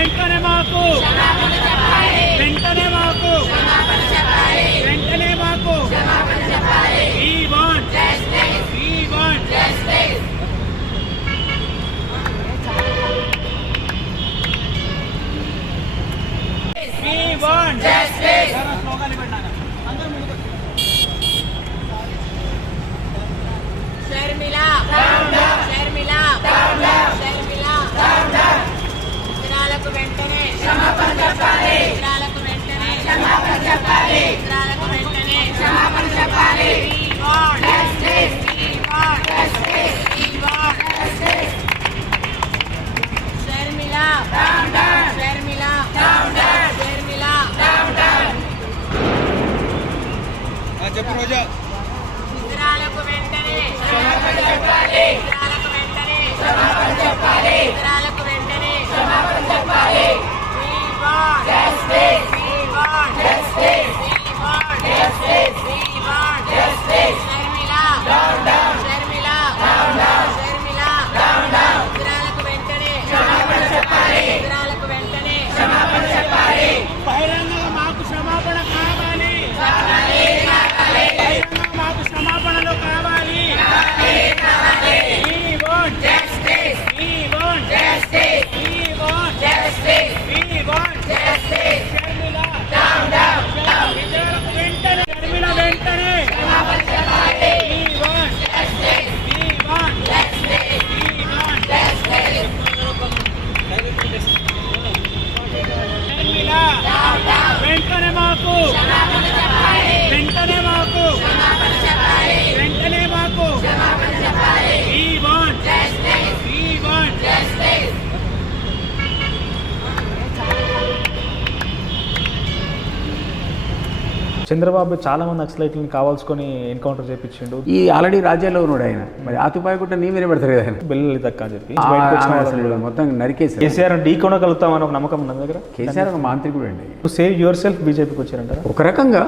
వెంటనే మాకు వెంటనే మాకు వెంటనే మాకు We want justice. We want justice. We want justice. Sharmila, Sharmila, Sharmila, ఇతరాలకు వెంటనే క్షమాపణ చెప్పాలి. ఇతరాలకు వెంటనే క్షమాపణ చెప్పాలి. ఇతరాలకు వెంటనే క్షమాపణ చెప్పాలి. We want justice. We want justice. We want justice. Sharmila, down down. Sharmila, down down. Sharmila, down down. చెప్పు రోజా. ఇతరాలకు వెంటనే క్షమాపణ చెప్పాలి. ఇతరాలకు వెంటనే క్షమాపణ చెప్పాలి. ఇతరాలకు వెంటనే క్షమాపణ చెప్పాలి. We want justice. We want justice. We want justice. We want justice. Sharmila, down down. Sharmila, down down. Sharmila, down down. ఇతరాలకు వెంటనే క్షమాపణ చెప్పాలి. ఇతరాలకు వెంటనే క్షమాపణ చెప్పాలి. బహిరంగంగా మాకు క్షమాపణ కావాలి. బహిరంగంగా మాకు క్షమాపణలు కావాలి. We want Justice. We want Justice. We want Justice. We want Justice. Sharmila Down down. ఇతరులకు వెంటనే షర్మిల వెంటనే క్షమాపణ చెప్పాలి. We want Justice. We want Justice. We want Justice. Sharmila Down down. వెంటనే మాకు క్షమాపణ చెప్పాలి. వెంటనే మాకు క్షమాపణ చెప్పాలి. వెంటనే మాకు క్షమాపణ చెప్పాలి. We want Justice. We want Justice. Chandrababu చాలా మంది నక్సలైట్లను కావాల్సుకొని ఎన్కౌంటర్ చేయించిండు. ఈ ఆల్రెడీ రాజ్యాల్లో ఉన్నాడు ఆయన, మరి ఆతుపాయ కూడా నీ మీద పెడతారు కదా ఆయన. బిల్లు తక్కువ అని చెప్పి మొత్తం నరికేసారు. కేసీఆర్ ఢీ కొనగలుగుతామని ఒక నమ్మకం ఉన్న దగ్గర. కేసీఆర్ ఒక మాంత్రికుడు అండి. సేవ్ యువర్ సెల్ఫ్ బీజేపీకి వచ్చారంటారా? ఒక రకంగా